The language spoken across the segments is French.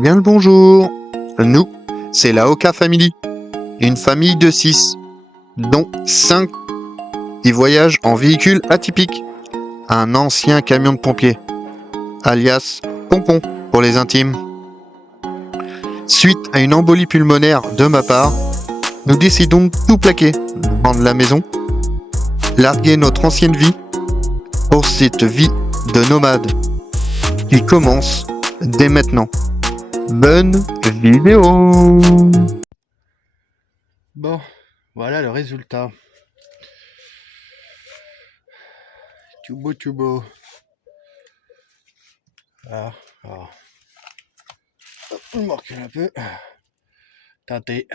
Bien le bonjour. Nous, c'est la Oka Family, une famille de 6, dont 5 qui voyagent en véhicule atypique, un ancien camion de pompiers, alias Pompon pour les intimes. Suite à une embolie pulmonaire de ma part, nous décidons de tout plaquer, vendre la maison, larguer notre ancienne vie pour cette vie de nomade qui commence dès maintenant. Bonne vidéo. Bon, voilà le résultat. Tubo. Voilà. Alors, on me recule un peu. Teinté.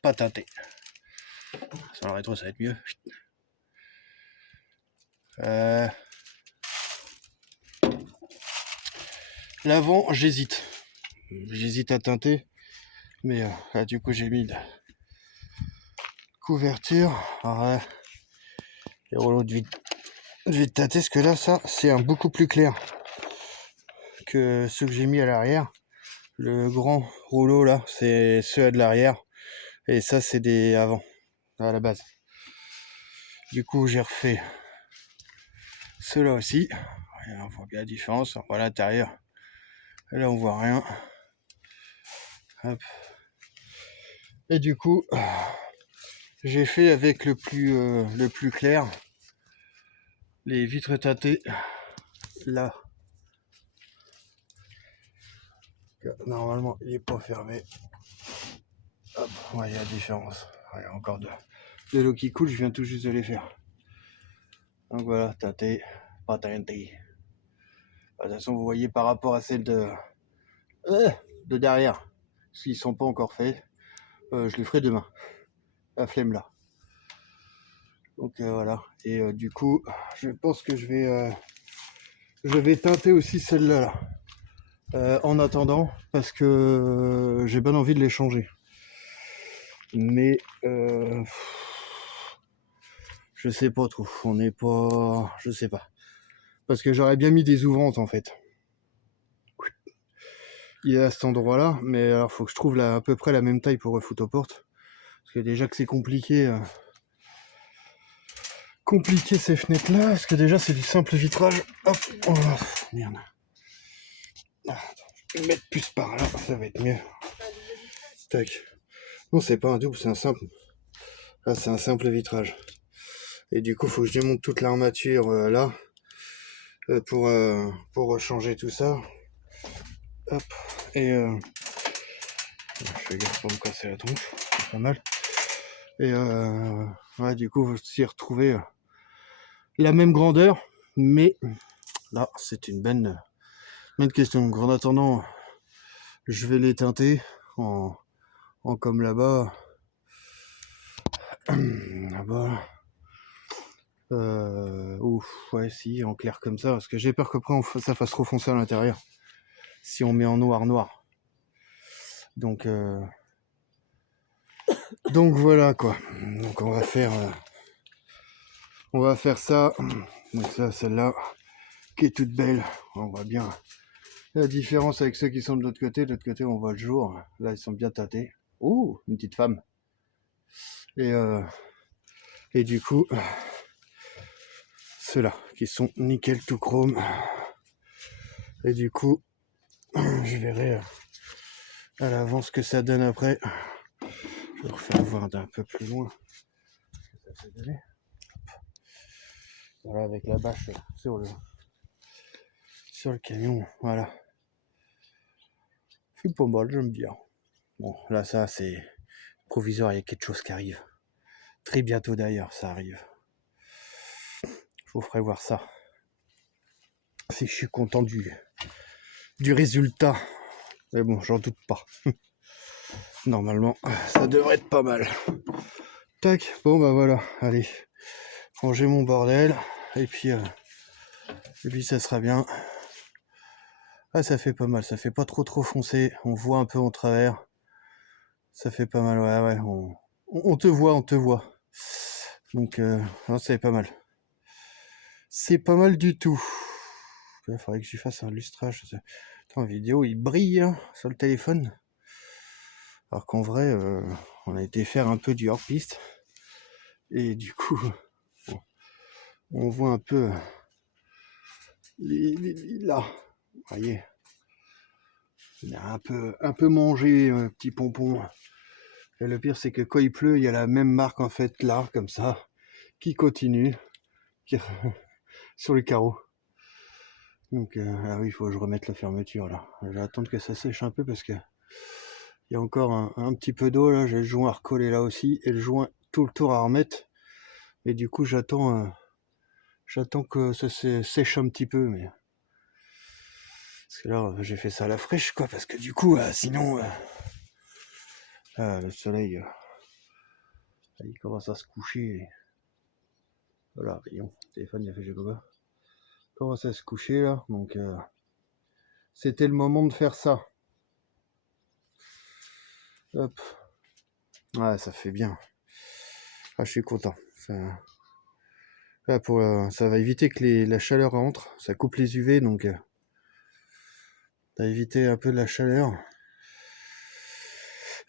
Pas teinté. Sur le rétro, ça va être mieux. L'avant, j'hésite. J'hésite à teinter. Mais là, du coup, j'ai mis de couverture. Alors, les rouleaux de vide teinté, parce que là, ça, c'est un beaucoup plus clair que ceux que j'ai mis à l'arrière. Le grand rouleau, là, c'est ceux de l'arrière. Et ça, c'est des avant, à la base. Du coup, j'ai refait ceux-là aussi. On voit bien la différence. On voit l'intérieur. Là, on voit rien. Hop. Et du coup, j'ai fait avec le plus clair. Les vitres teintées. Là. Normalement, il n'est pas fermé. Hop, ouais, il y a la différence. Il y a encore de l'eau qui coule. Je viens tout juste de les faire. Donc voilà, teinté, pas teinté. De toute façon, vous voyez par rapport à celle de derrière, s'ils sont pas encore faits, je les ferai demain. La flemme là. Donc voilà. Et du coup, je pense que je vais teinter aussi celle-là là. En attendant, parce que j'ai bien envie de les changer. Mais je sais pas trop. On n'est pas. Je sais pas. Parce que j'aurais bien mis des ouvrantes en fait. Il est à cet endroit-là, mais alors faut que je trouve à peu près la même taille pour refoutre aux portes. Parce que déjà que c'est compliqué. Compliqué ces fenêtres-là, parce que déjà c'est du simple vitrage. Hop, oh, merde. Attends, je vais mettre plus par là, ça va être mieux. Tac. Non, c'est pas un double, c'est un simple. Là, c'est un simple vitrage. Et du coup, faut que je démonte toute l'armature là pour changer tout ça. Hop. Et je fais gaffe pour me casser la tronche, c'est pas mal. Et ouais, du coup, faut aussi retrouver la même grandeur, mais là, c'est une bonne question. Donc, en attendant, je vais les teinter en comme là-bas. Là-bas. Ouf, ouais, si, en clair comme ça, parce que j'ai peur qu'après ça fasse trop foncé à l'intérieur. Si on met en noir. Donc voilà quoi. Donc on va faire ça. Donc ça, celle-là, qui est toute belle. On voit bien la différence avec ceux qui sont de l'autre côté. De l'autre côté, on voit le jour. Là, ils sont bien tâtés. Ouh, une petite femme. Et du coup, ceux-là, qui sont nickel tout chrome. Et du coup, je verrai à l'avance ce que ça donne après. Je vais refaire voir d'un peu plus loin ce que ça peut donner. Voilà, avec la bâche sur le camion, voilà. C'est pas mal, j'aime bien. Bon, là, ça, c'est provisoire, il y a quelque chose qui arrive. Très bientôt d'ailleurs, ça arrive. Je vous ferai voir ça. Si je suis content du résultat. Mais bon, j'en doute pas. Normalement, ça devrait être pas mal. Tac, bon bah voilà, allez. Ranger mon bordel. Et puis ça sera bien. Ah, ça fait pas mal, ça fait pas trop foncé. On voit un peu en travers. Ça fait pas mal, ouais. On te voit. Donc, non, c'est pas mal. C'est pas mal du tout. Il faudrait que j'y fasse un lustrage. En vidéo, il brille hein, sur le téléphone. Alors qu'en vrai, on a été faire un peu du hors-piste. Et du coup, on voit un peu là. Vous voyez, il a un peu mangé, petit pompon. Et le pire, c'est que quand il pleut, il y a la même marque en fait là, comme ça, qui continue sur le carreau. Donc, ah oui, il faut que je remette la fermeture là. Je vais attendre que ça sèche un peu parce que il y a encore un petit peu d'eau là. J'ai le joint à recoller là aussi et le joint tout le tour à remettre. Et du coup, j'attends que ça sèche un petit peu, mais parce que là, j'ai fait ça à la fraîche quoi, parce que du coup, sinon, le soleil, il commence à se coucher. Voilà, rayon, le téléphone il a fait je sais pas. Commence à se coucher là, donc c'était le moment de faire ça. Hop. Ouais, ça fait bien. Ah, je suis content. Ça va éviter que la chaleur entre. Ça coupe les UV, donc ça va éviter un peu de la chaleur.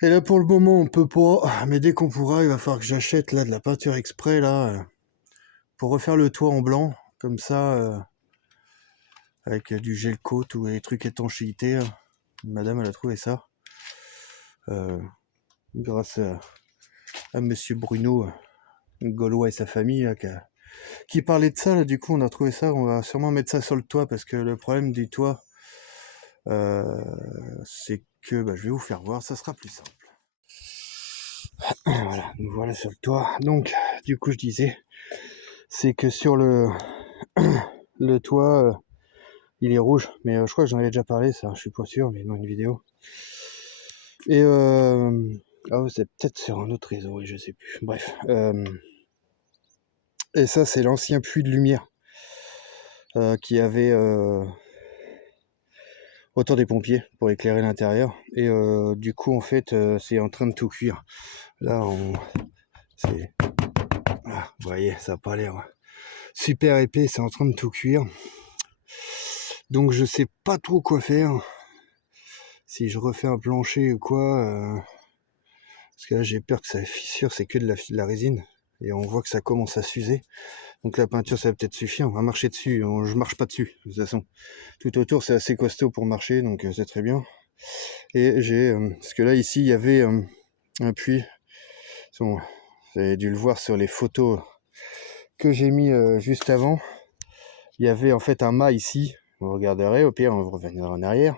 Et là, pour le moment, on peut pas. Mais dès qu'on pourra, il va falloir que j'achète là de la peinture exprès là pour refaire le toit en blanc, comme ça, avec du gel coat ou des trucs étanchéité. Madame, elle a trouvé ça. Grâce à Monsieur Bruno, Gaulois et sa famille, là, qui parlait de ça. Là, du coup, on a trouvé ça. On va sûrement mettre ça sur le toit parce que le problème du toit, c'est que je vais vous faire voir. Ça sera plus simple. Voilà, nous voilà sur le toit. Donc, du coup, je disais, c'est que sur le toit, il est rouge. Mais je crois que j'en avais déjà parlé, ça. Je suis pas sûr, mais dans une vidéo. Et c'est peut-être sur un autre réseau, oui, je sais plus. Bref. Et ça, c'est l'ancien puits de lumière qui avait autour des pompiers pour éclairer l'intérieur. Et du coup, en fait, c'est en train de tout cuire. Là, vous voyez, ça n'a pas l'air super épais, c'est en train de tout cuire. Donc, je sais pas trop quoi faire. Si je refais un plancher ou quoi. Parce que là, j'ai peur que ça fissure, c'est que de la résine. Et on voit que ça commence à s'user. Donc la peinture, ça va peut-être suffire. On va marcher dessus. Je marche pas dessus, de toute façon. Tout autour, c'est assez costaud pour marcher, donc c'est très bien. Et j'ai... parce que là, ici, il y avait un puits. Vous avez dû le voir sur les photos que j'ai mis juste avant. Il y avait en fait un mât ici. Vous regarderez, au pire, on va revenir en arrière.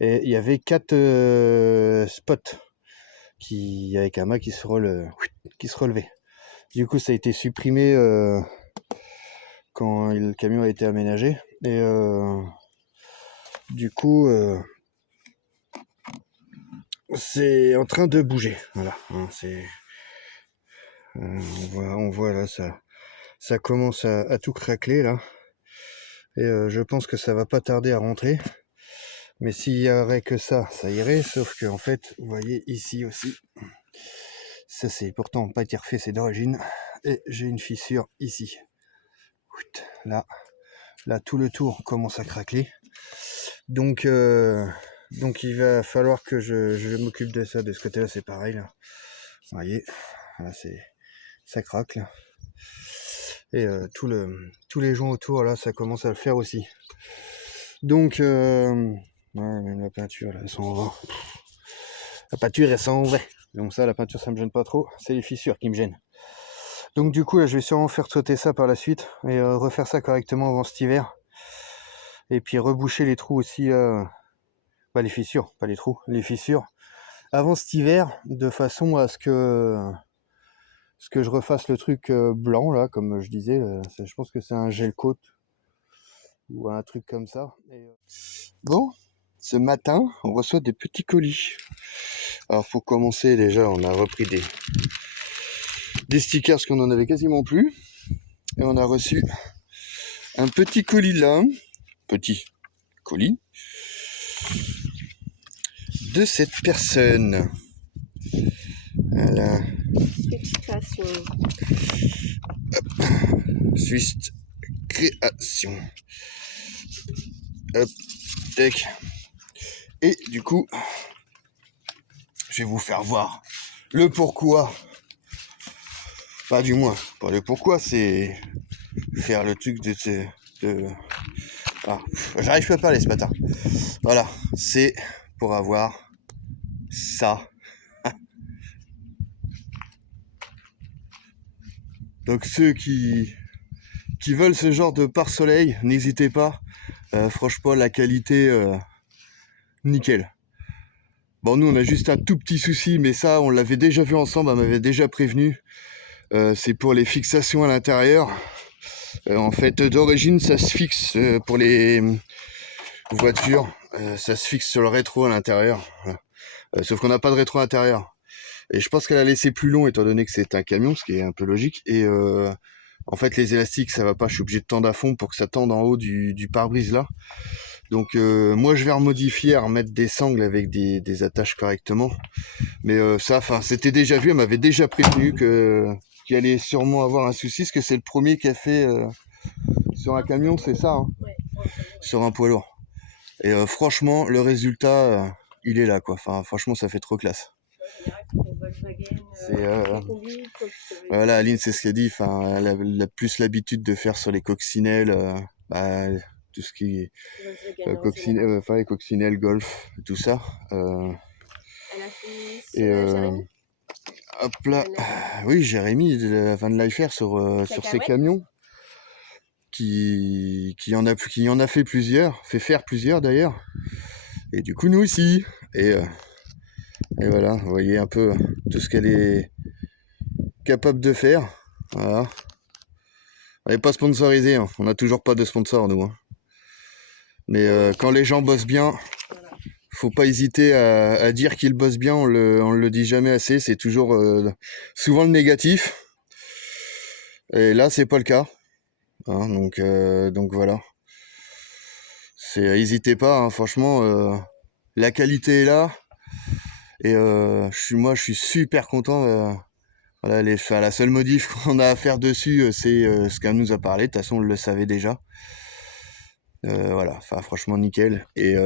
Et il y avait 4 spots avec un mât qui se relevait. Du coup, ça a été supprimé quand le camion a été aménagé. Et du coup, c'est en train de bouger. Voilà. Hein, on voit là, ça commence à tout craqueler là. Et je pense que ça va pas tarder à rentrer. Mais s'il y aurait que ça irait. Sauf que en fait, vous voyez ici aussi, ça c'est pourtant pas été refait, c'est d'origine. Et j'ai une fissure ici. Là, tout le tour commence à craquer. Donc il va falloir que je m'occupe de ça. De ce côté-là, c'est pareil. Là. Vous voyez, là, ça craque. Là. Et tous les joints autour, là, ça commence à le faire aussi. Donc, même la peinture, là, elle s'en va. La peinture, elle s'en va. Donc ça, la peinture, ça me gêne pas trop. C'est les fissures qui me gênent. Donc du coup, là, je vais sûrement faire sauter ça par la suite et refaire ça correctement avant cet hiver. Et puis reboucher les trous aussi, pas les fissures, pas les trous, les fissures, avant cet hiver, de façon à ce que je refasse le truc blanc, là, comme je disais. Je pense que c'est un gel coat ou un truc comme ça. Et, bon, ce matin, on reçoit des petits colis. Alors pour commencer, déjà, on a repris des stickers parce qu'on en avait quasiment plus. Et on a reçu un petit colis là, petit colis, de cette personne. Voilà. Petite création. Hop. Suisse création. Hop. Tac. Et du coup, je vais vous faire voir le pourquoi. Pas du moins, pas le pourquoi, c'est faire le truc de... Ah, j'arrive pas à parler ce matin. Voilà, c'est pour avoir ça. Donc ceux qui veulent ce genre de pare-soleil, n'hésitez pas. Franchement, la qualité, nickel. Bon, nous, on a juste un tout petit souci, mais ça, on l'avait déjà vu ensemble, elle m'avait déjà prévenu. C'est pour les fixations à l'intérieur. En fait, d'origine, ça se fixe pour les voitures. Ça se fixe sur le rétro à l'intérieur. Voilà. Sauf qu'on n'a pas de rétro à l'intérieur. Et je pense qu'elle a laissé plus long, étant donné que c'est un camion, ce qui est un peu logique. Et en fait, les élastiques, ça va pas. Je suis obligé de tendre à fond pour que ça tende en haut du pare-brise là. Donc moi, je vais remodifier, remettre des sangles avec des attaches correctement. Mais ça, enfin, c'était déjà vu. Elle m'avait déjà prévenu qu'il allait sûrement avoir un souci, parce que c'est le premier qui a fait sur un camion, c'est ça, hein, Ouais. sur un poids lourd. Et franchement, le résultat, il est là, quoi. Enfin, franchement, ça fait trop classe. Voilà, Aline, c'est ce qu'elle dit. Enfin, elle a plus l'habitude de faire sur les coccinelles, tout ce qui est les coccinelles, golf, tout ça. Elle a fait Et Jérémy hop là, oui, Jérémy de Van Life Air sur ses camions, qui en a fait faire plusieurs d'ailleurs. Et du coup, nous aussi. Et voilà, vous voyez un peu tout ce qu'elle est capable de faire. Voilà. On n'est pas sponsorisé, hein. On n'a toujours pas de sponsor, nous. Hein. Mais quand les gens bossent bien, faut pas hésiter à dire qu'ils bossent bien. On le dit jamais assez. C'est toujours souvent le négatif. Et là, c'est pas le cas. Hein, donc voilà. N'hésitez pas, hein, franchement, la qualité est là. Et je suis super content. Voilà, la seule modif qu'on a à faire dessus, c'est ce qu'elle nous a parlé. De toute façon, on le savait déjà. Voilà, enfin, franchement, nickel. Et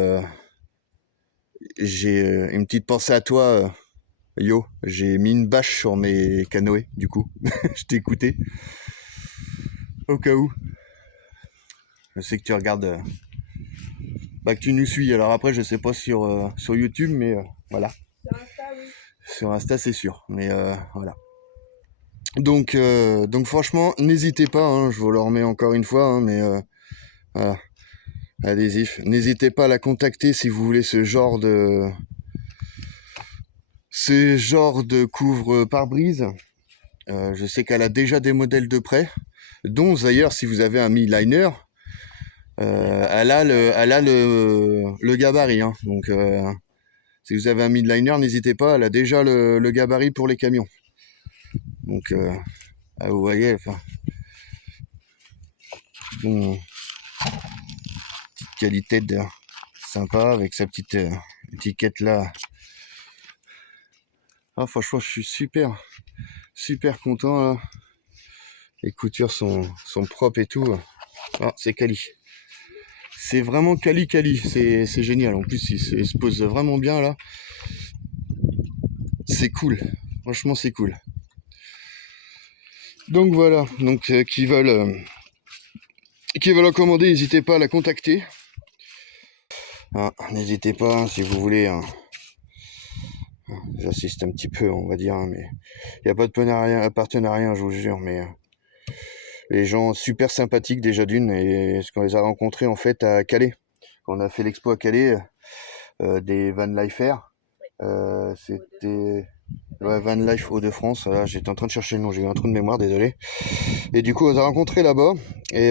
j'ai une petite pensée à toi, Yo. J'ai mis une bâche sur mes canoës, du coup. Je t'ai écouté. Au cas où. Je sais que tu regardes... que tu nous suis. Alors après, je sais pas sur YouTube, mais voilà. Sur Insta, oui. Sur Insta, c'est sûr. Mais voilà. Donc franchement, n'hésitez pas. Hein, je vous le remets encore une fois. Hein, mais voilà. Adhésif. N'hésitez pas à la contacter si vous voulez ce genre de couvre pare-brise. Je sais qu'elle a déjà des modèles de près, dont d'ailleurs, si vous avez un Mi-Liner, elle a le gabarit. Hein. Donc si vous avez un mid-liner, n'hésitez pas, elle a déjà le gabarit pour les camions. Donc vous voyez, enfin, bon, petite qualité sympa avec sa petite étiquette là. Ah, franchement, je suis super content là. Les coutures sont propres et tout. Ah, c'est quali. C'est vraiment quali. C'est génial. En plus, il se pose vraiment bien là. C'est cool. Franchement, c'est cool. Donc voilà. Donc qui veulent en commander, n'hésitez pas à la contacter. Ah, n'hésitez pas, si vous voulez. Hein. J'assiste un petit peu, on va dire, hein, mais il n'y a pas de partenariat, je vous jure. Mais les gens super sympathiques déjà d'une, et ce qu'on les a rencontrés en fait à Calais. Quand on a fait l'expo à Calais, des Van Life Air. C'était Van Life Hauts-de-France. Voilà, j'étais en train de chercher le nom, j'ai eu un trou de mémoire, désolé. Et du coup, on les a rencontrés là-bas. Et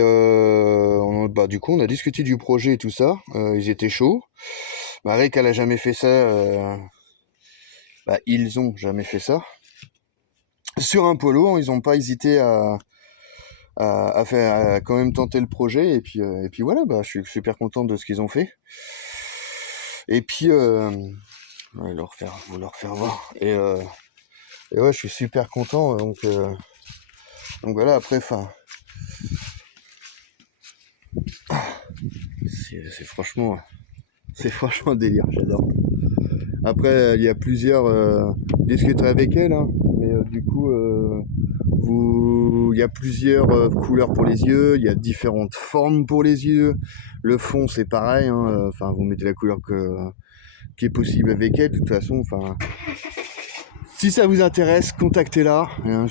du coup, on a discuté du projet et tout ça. Ils étaient chauds. Marie, qu'elle a jamais fait ça. Ils ont jamais fait ça. Sur un polo, ils n'ont pas hésité à quand même tenter le projet. Et puis voilà, je suis super content de ce qu'ils ont fait. Et puis, vous leur faire voir. Et ouais, je suis super content. Donc voilà, après, enfin, c'est franchement, C'est franchement un délire, j'adore. Après, il y a plusieurs... discuterai avec elle, hein, mais du coup, il y a plusieurs couleurs pour les yeux, il y a différentes formes pour les yeux. Le fond, c'est pareil, hein, enfin, vous mettez la couleur qui est possible avec elle, de toute façon, enfin... Si ça vous intéresse, contactez-la. Hein,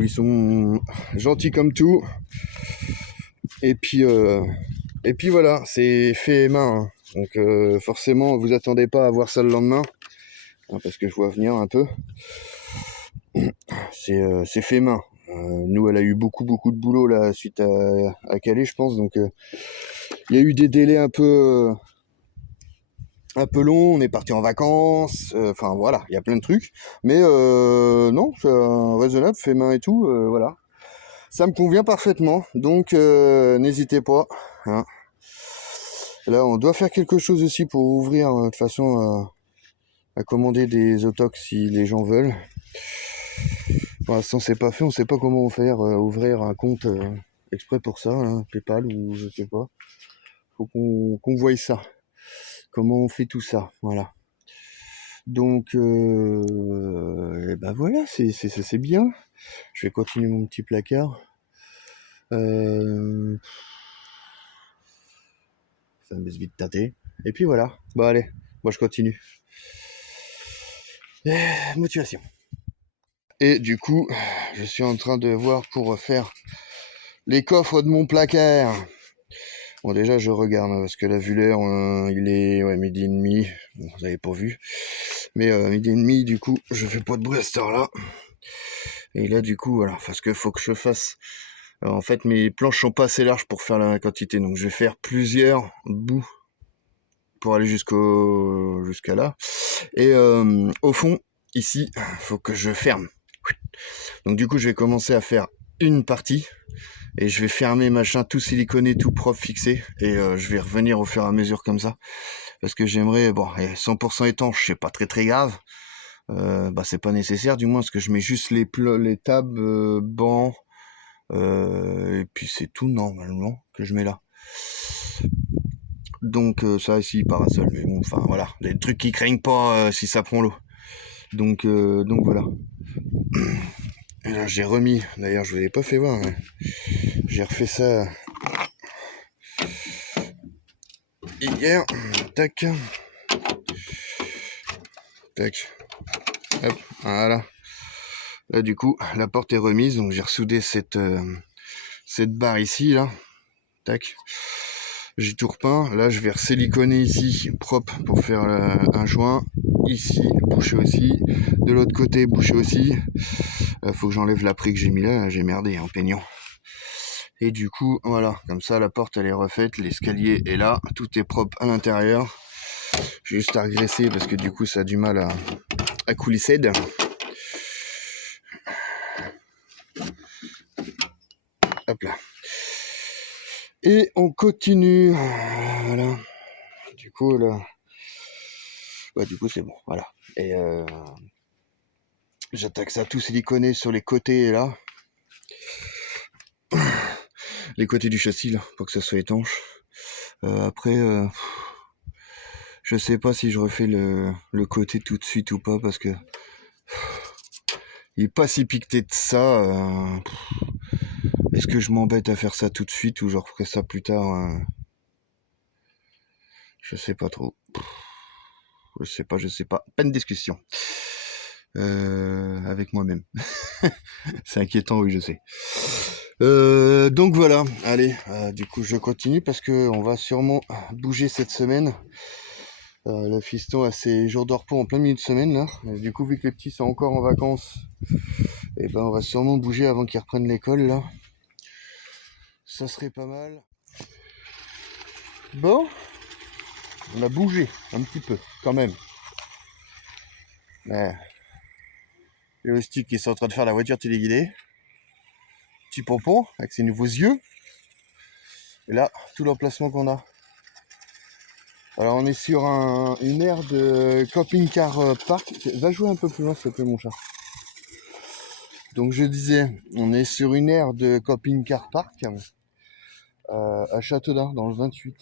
ils sont gentils comme tout. Et puis voilà, c'est fait main. Hein. Donc forcément, vous attendez pas à voir ça le lendemain, hein, parce que je vois venir un peu. C'est fait main. Nous, elle a eu beaucoup de boulot là suite à Calais, je pense. Donc il y a eu des délais un peu long, on est parti en vacances, enfin voilà, il y a plein de trucs, mais non, c'est raisonnable, fait main et tout, voilà. Ça me convient parfaitement, donc n'hésitez pas. Hein. Là, on doit faire quelque chose aussi pour ouvrir, de toute façon, à commander des autox si les gens veulent. Pour l'instant, c'est pas fait, on sait pas comment faire, ouvrir un compte exprès pour ça, hein, PayPal ou je sais pas. Faut qu'on voie ça. Comment on fait tout ça, voilà. Donc, ben voilà, c'est bien. Je vais continuer mon petit placard. Ça me baisse vite tâter. Et puis voilà. Bon allez, moi je continue. Motivation. Et du coup, je suis en train de voir pour refaire les coffres de mon placard. Bon déjà je regarde parce que là vu l'heure il est 12h30. Bon, vous avez pas vu. Mais 12h30 du coup je fais pas de bruit à cette heure là. Et là du coup voilà, parce que faut que je fasse. Alors, en fait mes planches sont pas assez larges pour faire la quantité, donc je vais faire plusieurs bouts pour aller jusqu'à là. Et au fond ici faut que je ferme. Donc du coup je vais commencer à faire une partie. Et je vais fermer machin tout siliconé, tout propre, fixé. Et je vais revenir au fur et à mesure comme ça. Parce que j'aimerais, bon, 100% étanche, c'est pas très grave. Bah c'est pas nécessaire du moins, parce que je mets juste les tables, bancs. Et puis c'est tout normalement que je mets là. Donc ça ici, parasol. Mais bon, enfin voilà. Des trucs qui craignent pas si ça prend l'eau. Donc voilà. Et là j'ai remis, d'ailleurs je vous l'ai pas fait voir, hein. J'ai refait ça hier, tac, hop, voilà. Là du coup la porte est remise, donc j'ai ressoudé cette barre ici là, tac. J'ai tout repeint. Là je vais resiliconer ici propre pour faire un joint. Ici bouché aussi, de l'autre côté bouché aussi. Faut que j'enlève l'après que j'ai mis là, j'ai merdé en peignant. Et du coup voilà, comme ça la porte elle est refaite, l'escalier est là, tout est propre à l'intérieur. J'ai juste à regresser parce que du coup ça a du mal à coulisser. Hop là. Et on continue. Voilà. Du coup là. Ouais, du coup c'est bon. Voilà. Et j'attaque ça tout siliconé sur les côtés là. Les côtés du châssis là, pour que ça soit étanche. Après je sais pas si je refais le côté tout de suite ou pas parce que il est pas si piqueté de ça. Est-ce que je m'embête à faire ça tout de suite ou je referai ça plus tard? Je sais pas trop. Je sais pas. Pas de discussion avec moi-même. C'est inquiétant, oui, je sais. Donc voilà. Allez, du coup, je continue parce que on va sûrement bouger cette semaine. Le fiston a ses jours de repos en plein milieu de semaine là. Et du coup, vu que les petits sont encore en vacances, et ben on va sûrement bouger avant qu'ils reprennent l'école là. Ça serait pas mal. Bon, on a bougé un petit peu quand même. Les rustiques qui sont en train de faire la voiture téléguidée. Petit pompon avec ses nouveaux yeux. Et là, tout l'emplacement qu'on a. Alors on est sur une aire de camping-car park. Va jouer un peu plus loin s'il te plaît mon chat. Donc je disais, on est sur une aire de camping-car park à Châteaudun dans le 28.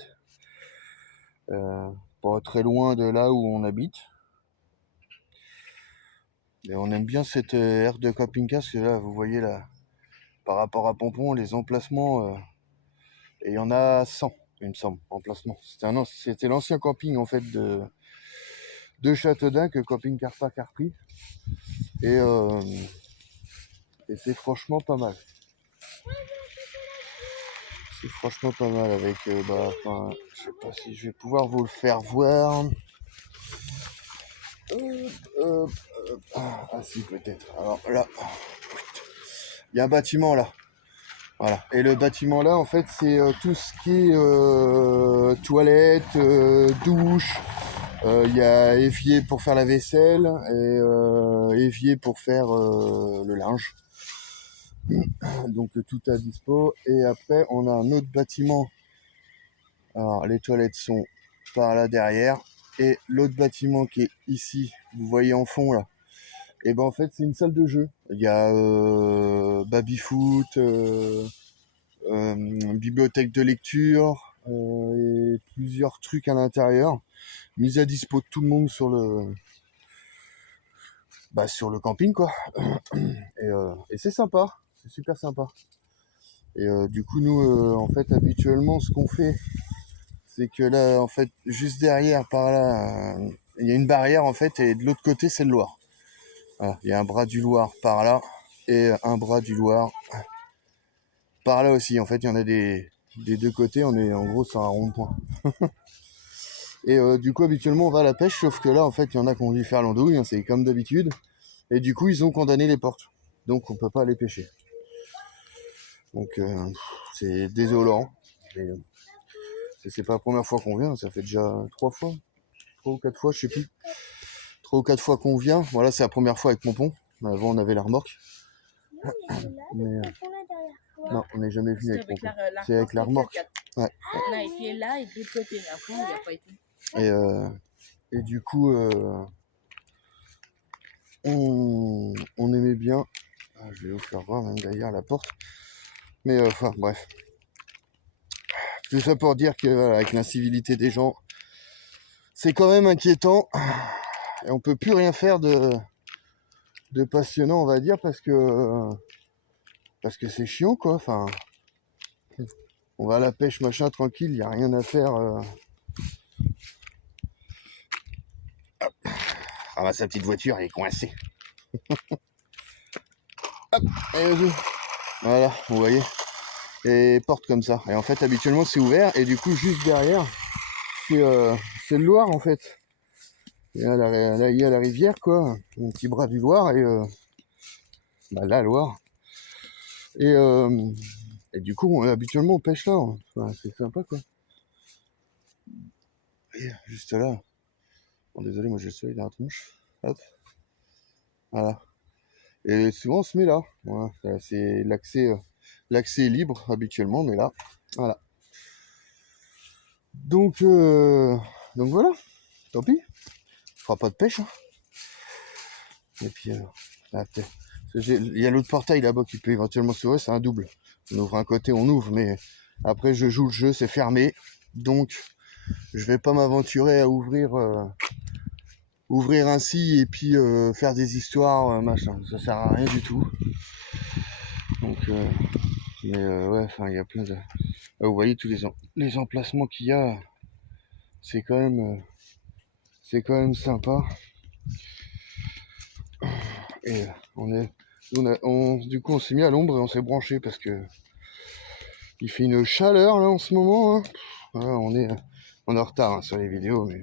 pas très loin de là où on habite. Et on aime bien cette aire de camping-car, parce que là, vous voyez là, par rapport à Pompon, les emplacements, et il y en a 100, il me semble, emplacements. C'était l'ancien camping en fait de Châteaudun que Camping Car Park a repris. Et c'est franchement pas mal. C'est franchement pas mal avec, je sais pas si je vais pouvoir vous le faire voir. Ah si, peut-être. Alors là, il y a un bâtiment là. Voilà. Et le bâtiment là, en fait, c'est tout ce qui est toilette, douche. Il y a évier pour faire la vaisselle et évier pour faire le linge. Donc tout à dispo. Et après, on a un autre bâtiment. Alors, les toilettes sont par là derrière. Et l'autre bâtiment qui est ici, vous voyez en fond là. Et ben en fait, c'est une salle de jeu. Il y a baby-foot, bibliothèque de lecture et plusieurs trucs à l'intérieur. Mise à dispo de tout le monde sur le camping quoi. Et c'est sympa, c'est super sympa. Et du coup nous en fait habituellement ce qu'on fait c'est que là en fait juste derrière par là il y a une barrière en fait et de l'autre côté c'est le Loir. Voilà, il y a un bras du Loir par là et un bras du Loir par là aussi. En fait il y en a des deux côtés, on est en gros sur un rond-point. Et du coup habituellement on va à la pêche, sauf que là en fait il y en a qui ont dû faire l'andouille, hein, c'est comme d'habitude. Et du coup ils ont condamné les portes. Donc on peut pas aller pêcher. Donc c'est désolant. Et, c'est pas la première fois qu'on vient, ça fait déjà 3 ou 4 fois, je sais plus. 3 ou 4 fois qu'on vient. Voilà, c'est la première fois avec Pompon. Avant on avait la remorque. Mais, non, on n'est jamais venu avec Pompon. C'est avec la remorque. Ouais. On a été là et de l'autre côté, mais après, on n'y a pas été. Et du coup, on aimait bien. Je vais vous faire voir même derrière la porte. Mais enfin, bref. Tout ça pour dire que voilà, avec l'incivilité des gens, c'est quand même inquiétant. Et on peut plus rien faire de passionnant, on va dire, parce que c'est chiant, quoi. Enfin, on va à la pêche, machin, tranquille, y a rien à faire. Ah bah sa petite voiture, elle est coincée. Hop, allez, vas-y. Voilà, vous voyez. Et porte comme ça. Et en fait, habituellement, c'est ouvert. Et du coup, juste derrière, c'est le Loir, en fait. Il y a la rivière, quoi. Un petit bras du Loir. Et la Loire. Et du coup, habituellement, on pêche là. Enfin, c'est sympa, quoi. Et juste là. Bon, désolé, moi, j'ai le soleil dans la tronche. Hop. Voilà. Et souvent, on se met là. Voilà. C'est l'accès est libre, habituellement, mais là. Voilà. Donc voilà. Tant pis. On fera pas de pêche. Hein. Et puis, il y a l'autre portail là-bas qui peut éventuellement s'ouvrir, c'est un double. On ouvre un côté, on ouvre, mais après je joue le jeu, c'est fermé. Donc je vais pas m'aventurer à ouvrir ainsi et puis faire des histoires, machin. Ça sert à rien du tout. Donc ouais, enfin il y a plein de. Vous voyez tous les emplacements qu'il y a. C'est quand même sympa. Et du coup on s'est mis à l'ombre et on s'est branché parce que il fait une chaleur là en ce moment. Hein. Voilà, on est en retard hein, sur les vidéos, mais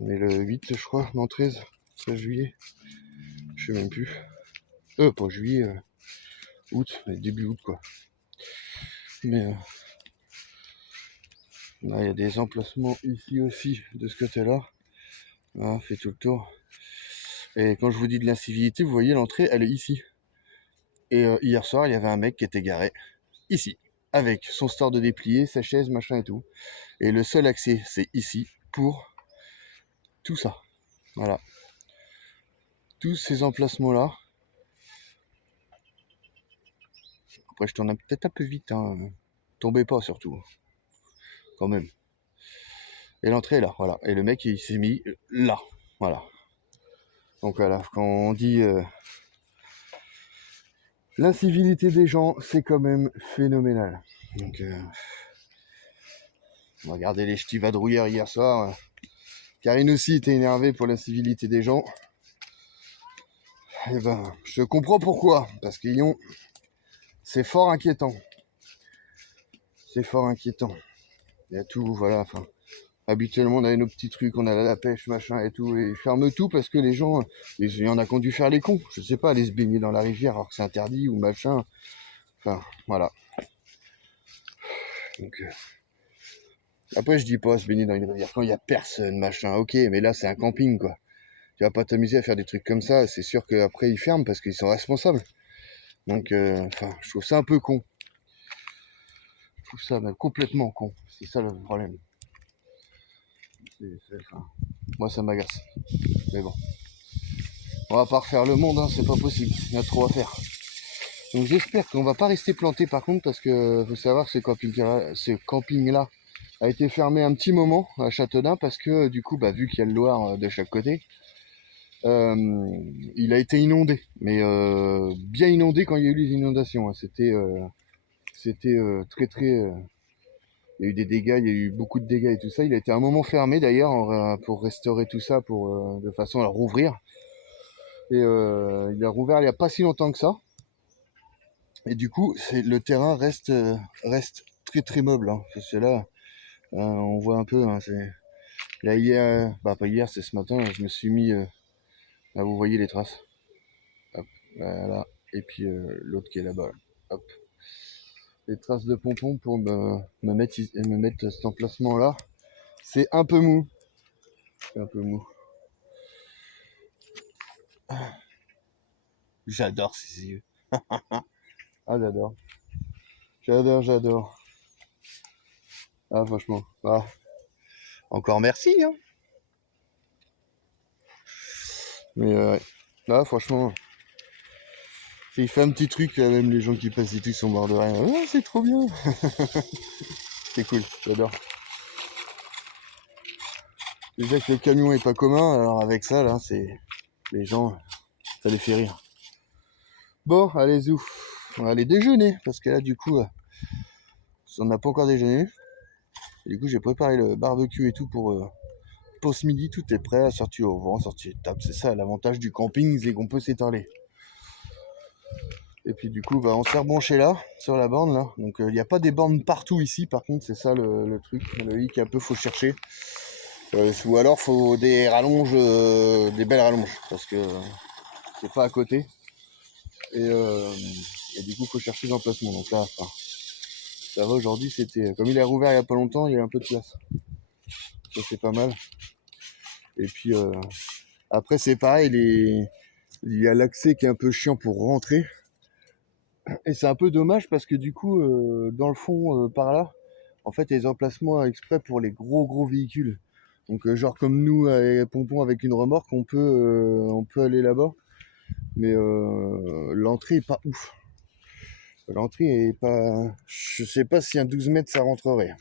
on est le 8 je crois, non 13 juillet. Je sais même plus. Pas juillet, août, début août quoi. Mais là il y a des emplacements ici aussi de ce côté-là. Voilà, fait tout le tour. Et quand je vous dis de l'incivilité, vous voyez l'entrée, elle est ici. Et hier soir, il y avait un mec qui était garé ici, avec son store de déplier, sa chaise, machin et tout. Et le seul accès, c'est ici, pour tout ça. Voilà. Tous ces emplacements-là. Après, je tourne peut-être un peu vite. Hein. Tombez pas, surtout. Quand même. Et l'entrée est là, voilà. Et le mec, il s'est mis là, voilà. Donc voilà, quand on dit l'incivilité des gens, c'est quand même phénoménal. Donc, on a regardé les ch'tis vadrouilleurs hier soir. Karine aussi était énervée pour l'incivilité des gens. Et ben, je comprends pourquoi. Parce qu'ils ont... C'est fort inquiétant. C'est fort inquiétant. Il y a tout, voilà, enfin... Habituellement, on avait nos petits trucs, on allait à la pêche, machin et tout, et ils ferment tout parce que les gens, il y en a qui ont dû faire les cons. Je sais pas, aller se baigner dans la rivière alors que c'est interdit ou machin. Enfin, voilà. Donc, après, je dis pas se baigner dans une rivière quand il y a personne, machin. Ok, mais là, c'est un camping, quoi. Tu vas pas t'amuser à faire des trucs comme ça. C'est sûr qu'après, ils ferment parce qu'ils sont responsables. Donc, enfin, je trouve ça un peu con. Je trouve ça même complètement con. C'est ça le problème. Enfin, moi, ça m'agace. Mais bon. On va pas refaire le monde, hein, c'est pas possible. Il y a trop à faire. Donc j'espère qu'on va pas rester planté par contre, parce que faut savoir que ce camping-là a été fermé un petit moment à Châteaudun, parce que du coup, vu qu'il y a le Loir de chaque côté, il a été inondé. Mais bien inondé quand il y a eu les inondations. Hein. C'était très très... il y a eu des dégâts, il y a eu beaucoup de dégâts et tout ça. Il a été un moment fermé d'ailleurs pour restaurer tout ça, de façon à le rouvrir. Et il a rouvert il n'y a pas si longtemps que ça. Et du coup, le terrain reste très très meuble. Hein. Parce que là, on voit un peu. Hein, là hier, pas hier, c'est ce matin. Je me suis mis. Là, vous voyez les traces. Hop, voilà. Et puis l'autre qui est là-bas. Hop. Les traces de pompon pour me mettre cet emplacement-là. C'est un peu mou. C'est un peu mou. J'adore ces yeux. Ah, j'adore. J'adore. Ah, franchement. Ah. Encore merci, hein. Mais ouais. Là, franchement, il fait un petit truc, là, même les gens qui passent ici sont morts de rien. Oh, c'est trop bien. C'est cool, j'adore. Déjà que le camion est pas commun, alors avec ça, là, c'est... Les gens, ça les fait rire. Bon, allez, zou. On va aller déjeuner, parce que là, du coup, on n'a pas encore déjeuné. Et du coup, j'ai préparé le barbecue et tout pour ce midi. Tout est prêt, sorti au vent, sorti de table. C'est ça, l'avantage du camping, c'est qu'on peut s'étaler. Et puis du coup, on s'est rebranché là, sur la borne là. Donc il n'y a pas des bornes partout ici, par contre, c'est ça le truc. Le hic un peu, faut chercher. Ou alors faut des rallonges, des belles rallonges, parce que c'est pas à côté. Et du coup, faut chercher l'emplacement. Donc là, ça va aujourd'hui, c'était. Comme il est rouvert il y a pas longtemps, il y a un peu de place. Ça c'est pas mal. Et puis après c'est pareil, il y a l'accès qui est un peu chiant pour rentrer. Et c'est un peu dommage parce que du coup, dans le fond, par là, en fait, il y a des emplacements exprès pour les gros véhicules. Donc, genre comme nous, avec Pompon avec une remorque, on peut aller là-bas. Mais l'entrée est pas ouf. L'entrée est pas... Je sais pas si un 12 mètres, ça rentrerait.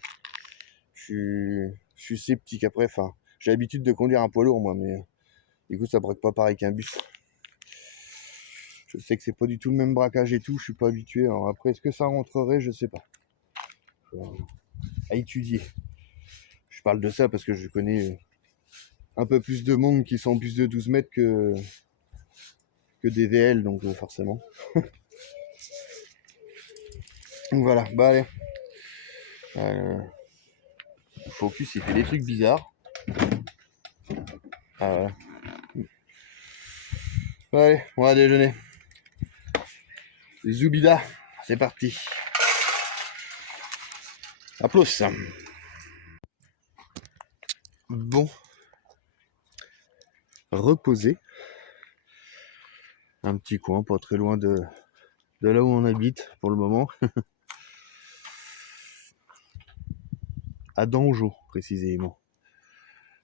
Je suis sceptique. Après, enfin, j'ai l'habitude de conduire un poids lourd, moi, mais du coup, ça braque pas pareil qu'un bus. Je sais que c'est pas du tout le même braquage et tout, je suis pas habitué. Alors après, est-ce que ça rentrerait? Je sais pas. À étudier. Je parle de ça parce que je connais un peu plus de monde qui sont en bus de 12 mètres que des VL, donc forcément. Donc voilà, allez. Focus, il fait des trucs bizarres. Ah, voilà. Allez, on va déjeuner. Les Zoubida, c'est parti. Applaus. Bon. Reposer. Un petit coin, pas très loin de là où on habite pour le moment. À Dangeau, précisément.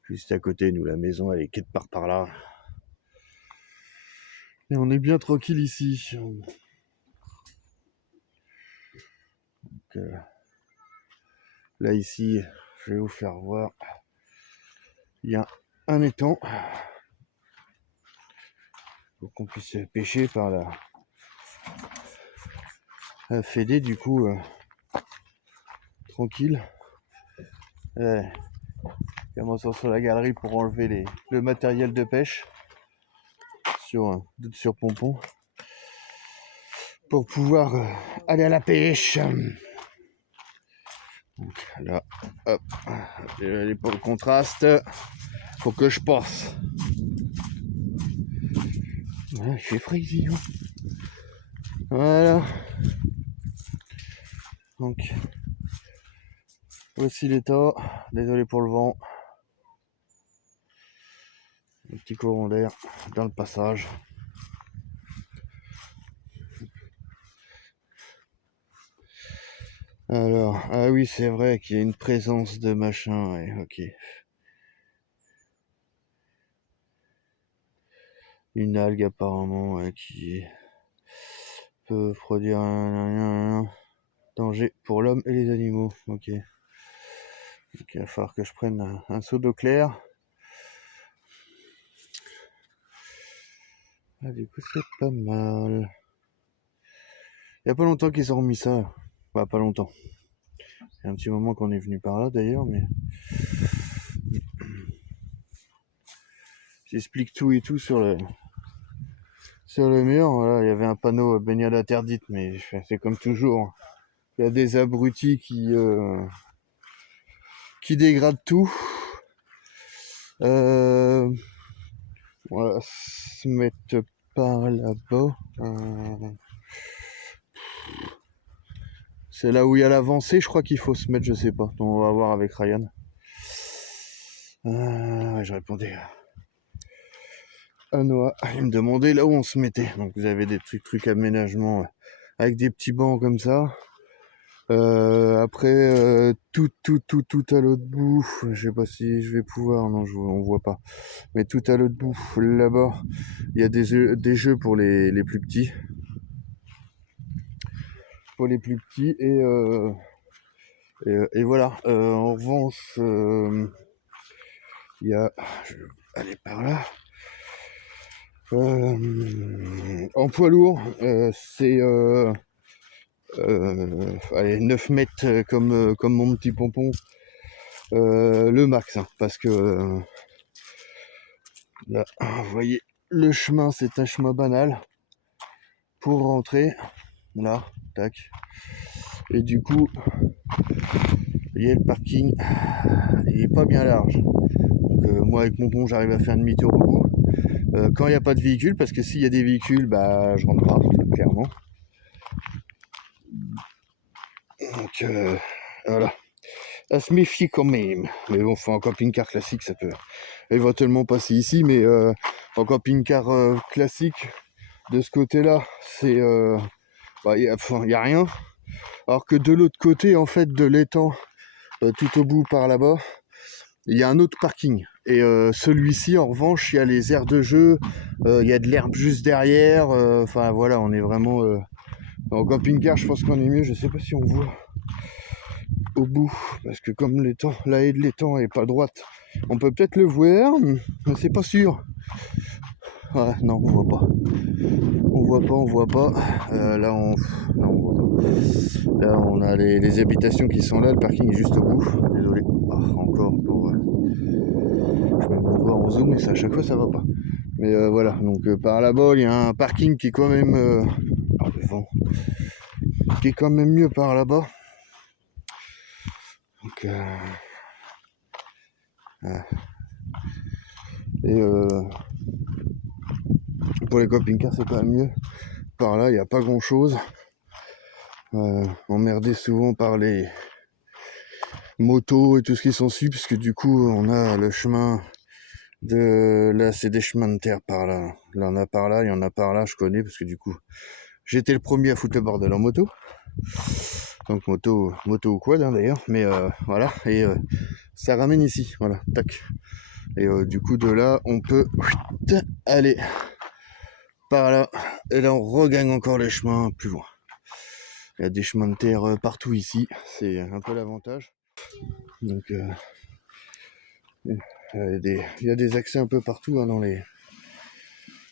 Juste à côté, nous, la maison, elle est quelque part par là. Et on est bien tranquille ici. Donc, là, ici, je vais vous faire voir. il y a un étang pour qu'on puisse pêcher par la fédé, du coup, tranquille. Commençons sur la galerie pour enlever le matériel de pêche sur pompon pour pouvoir aller à la pêche. Donc là, hop, allez, pour le contraste, faut que je passe. Voilà, il fait frais ici. Voilà. Donc, voici l'état. Désolé pour le vent. Un petit courant d'air dans le passage. Alors, ah oui, c'est vrai qu'il y a une présence de machin, ouais, ok. Une algue apparemment qui peut produire un danger pour l'homme et les animaux, ok. Donc il va falloir que je prenne un seau d'eau claire. Ah, du coup, c'est pas mal. Il y a pas longtemps qu'ils ont remis ça. Bah, pas longtemps. Il y a un petit moment qu'on est venu par là d'ailleurs, mais j'explique tout et tout sur le mur. Voilà, il y avait un panneau baignade interdite, mais c'est comme toujours. Il y a des abrutis qui dégradent tout. Voilà, se mettre par là-bas. C'est là où il y a l'avancée, je crois qu'il faut se mettre, je sais pas. On va voir avec Ryan. Je répondais à Noah. Il me demandait là où on se mettait. Donc vous avez des trucs aménagement avec des petits bancs comme ça. Après, tout à l'autre bout, je sais pas si je vais pouvoir, non, on voit pas. Mais tout à l'autre bout, là-bas, il y a des jeux pour les plus petits. Pour les plus petits, et voilà. En revanche, il y a... Je vais aller par là. En poids lourd, c'est... allez, 9 mètres comme mon petit pompon, le max, hein, parce que là, vous voyez, le chemin, c'est un chemin banal pour rentrer, là, tac, et du coup, vous voyez, le parking, il est pas bien large, donc moi avec mon pont, j'arrive à faire une demi-tour au bout, quand il n'y a pas de véhicule, parce que s'il y a des véhicules, bah, je rentre pas, clairement. Donc, voilà. À se méfier quand même. Mais bon, en camping-car classique, ça peut éventuellement passer ici, mais en camping-car classique, de ce côté-là, c'est... il y a rien. Alors que de l'autre côté, en fait, de l'étang, tout au bout par là-bas, il y a un autre parking. Et celui-ci, en revanche, il y a les aires de jeu, il y a de l'herbe juste derrière. Enfin, voilà, on est vraiment... en camping-car, je pense qu'on est mieux. Je sais pas si on voit au bout, parce que comme l'étang, la haie de l'étang est pas droite, on peut peut-être le voir, mais c'est pas sûr. Ouais, non, on voit pas. On voit pas. Là, non, on voit pas. Là, on a les habitations qui sont là, le parking est juste au bout. Désolé. Encore pour... Je mets mon doigt en zoom, mais ça, à chaque fois, ça va pas. Mais voilà, donc par là-bas, il y a un parking qui est quand même... le vent. Qui est quand même mieux par là-bas. Donc, et pour les camping-cars, c'est quand même mieux. Par là, il n'y a pas grand-chose. Emmerdé souvent par les motos et tout ce qui s'ensuit, puisque du coup, on a le chemin de... Là, c'est des chemins de terre par là. Là, on a par là, il y en a par là, je connais, parce que du coup, j'étais le premier à foutre le bordel en moto. Donc moto ou quad, hein, d'ailleurs. Mais voilà, et ça ramène ici, voilà, tac. Et du coup, de là, on peut aller par là. Et là, on regagne encore les chemins plus loin. Il y a des chemins de terre partout ici. C'est un peu l'avantage. Donc, Il y a des accès un peu partout hein,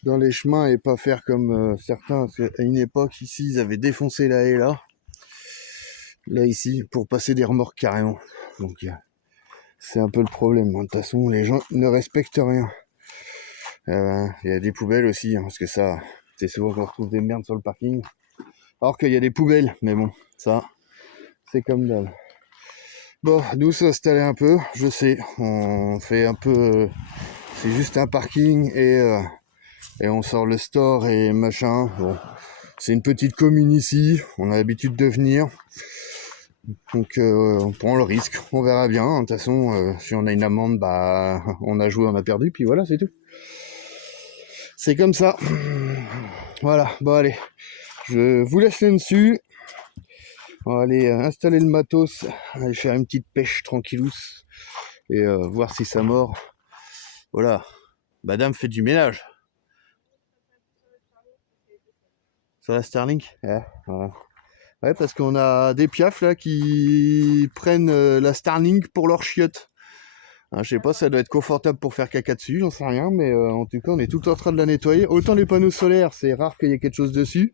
dans les chemins et pas faire comme certains. Parce qu'à une époque, ici, ils avaient défoncé la haie là ici, pour passer des remorques carrément. Donc c'est un peu le problème. De toute façon, les gens ne respectent rien. Il y a des poubelles aussi, hein, parce que ça, c'est souvent qu'on retrouve des merdes sur le parking. Alors qu'il y a des poubelles, mais bon, ça, c'est comme d'hab. Bon, nous s'installer un peu, je sais, on fait un peu, c'est juste un parking et on sort le store et machin. Bon, c'est une petite commune ici, on a l'habitude de venir, donc on prend le risque, on verra bien. De toute façon, si on a une amende, bah on a joué, on a perdu, puis voilà, c'est tout. C'est comme ça. Voilà, bon allez, je vous laisse là-dessus. On va aller installer le matos, aller faire une petite pêche tranquillous et voir si ça mord. Voilà, madame fait du ménage. Sur la Starlink, ouais, voilà. Ouais, parce qu'on a des piafs là qui prennent la Starlink pour leur chiotte. Hein, je sais pas, ça doit être confortable pour faire caca dessus, j'en sais rien, mais en tout cas on est tout le temps en train de la nettoyer. Autant les panneaux solaires, c'est rare qu'il y ait quelque chose dessus,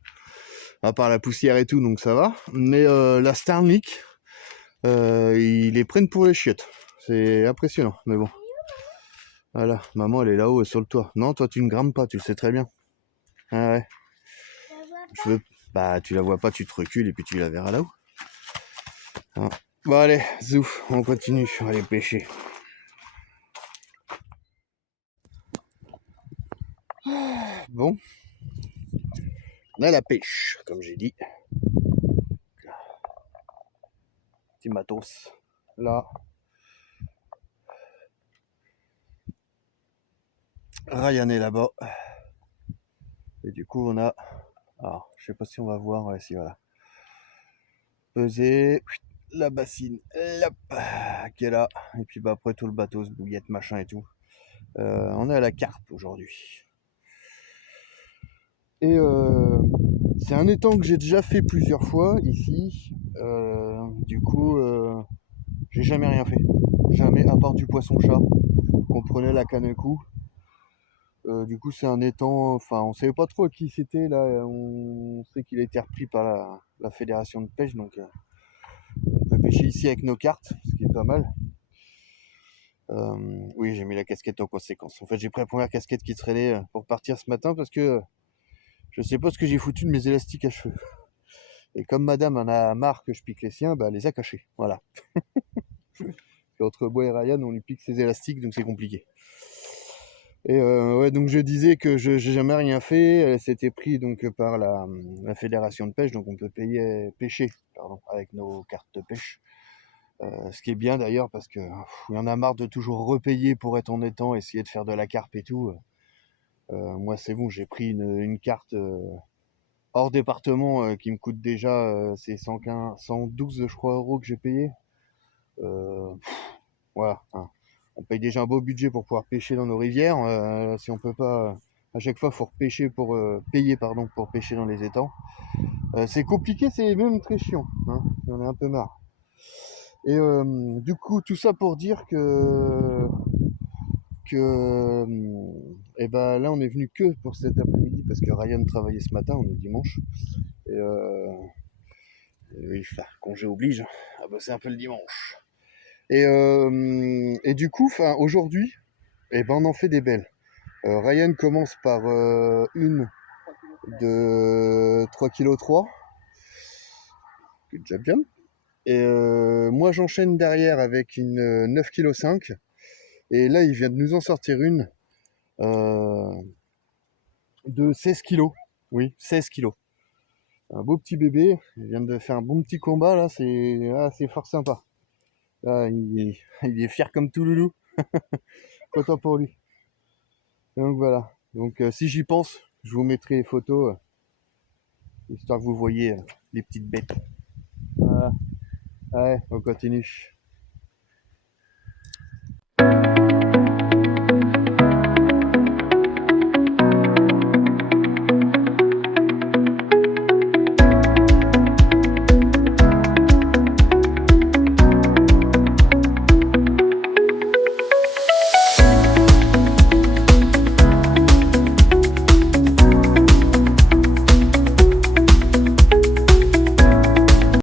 à part la poussière et tout, donc ça va. Mais la Starlink, ils les prennent pour les chiottes. C'est impressionnant, mais bon. Voilà, maman elle est là-haut sur le toit. Non, toi tu ne grimpes pas, tu le sais très bien. Ah ouais. Je veux... Bah tu la vois pas, tu te recules et puis tu la verras là-haut. Ah. Bon allez, zouf, on continue, on va aller pêcher. Bon. On a la pêche, comme j'ai dit. Petit matos. Là. Ryan est là-bas. Et du coup on a... Alors, je sais pas si on va voir, ouais, si voilà. Peser la bassine, hop, qui est là. Et puis bah après tout le bateau, bouillette, machin et tout. On est à la carpe aujourd'hui. Et c'est un étang que j'ai déjà fait plusieurs fois ici. Du coup, j'ai jamais rien fait. Jamais, à part du poisson-chat, qu'on prenait la canne à coup. Du coup, c'est un étang, enfin, on savait pas trop à qui c'était là. On sait qu'il a été repris par la fédération de pêche, donc on peut pêcher ici avec nos cartes, ce qui est pas mal. Oui, j'ai mis la casquette en conséquence. En fait, j'ai pris la première casquette qui traînait pour partir ce matin parce que je sais pas ce que j'ai foutu de mes élastiques à cheveux. Et comme madame en a marre que je pique les siens, bah elle les a cachés. Voilà. Entre moi et Ryan, on lui pique ses élastiques, donc c'est compliqué. Et ouais, donc je disais que je n'ai jamais rien fait. Elle s'était pris donc par la fédération de pêche, donc on peut pêcher avec nos cartes de pêche. Ce qui est bien d'ailleurs parce que il y en a marre de toujours repayer pour être en étang, essayer de faire de la carpe et tout. Moi c'est bon, j'ai pris une carte hors département qui me coûte déjà c'est 112 je crois euros que j'ai payé. Voilà, hein. On paye déjà un beau budget pour pouvoir pêcher dans nos rivières. Si on peut pas à chaque fois faut repêcher pour payer pardon pour pêcher dans les étangs. C'est compliqué, c'est même très chiant. Hein. On est un peu marre. Et du coup tout ça pour dire que et ben là on est venu que pour cet après-midi parce que Ryan travaillait ce matin, on est dimanche. Et enfin, congé oblige, à bosser un peu le dimanche. Et du coup, aujourd'hui, eh ben, on en fait des belles. Ryan commence par une de 3,3 kg. C'est déjà bien. Et moi, j'enchaîne derrière avec une 9,5 kg. Et là, il vient de nous en sortir une de 16 kg. Oui, 16 kg. Un beau petit bébé. Il vient de faire un bon petit combat, là. C'est fort sympa. Là, il est fier comme tout loulou. Content pour lui. Donc voilà. Donc si j'y pense, je vous mettrai les photos, histoire que vous voyez les petites bêtes. Voilà. Ouais, on continue.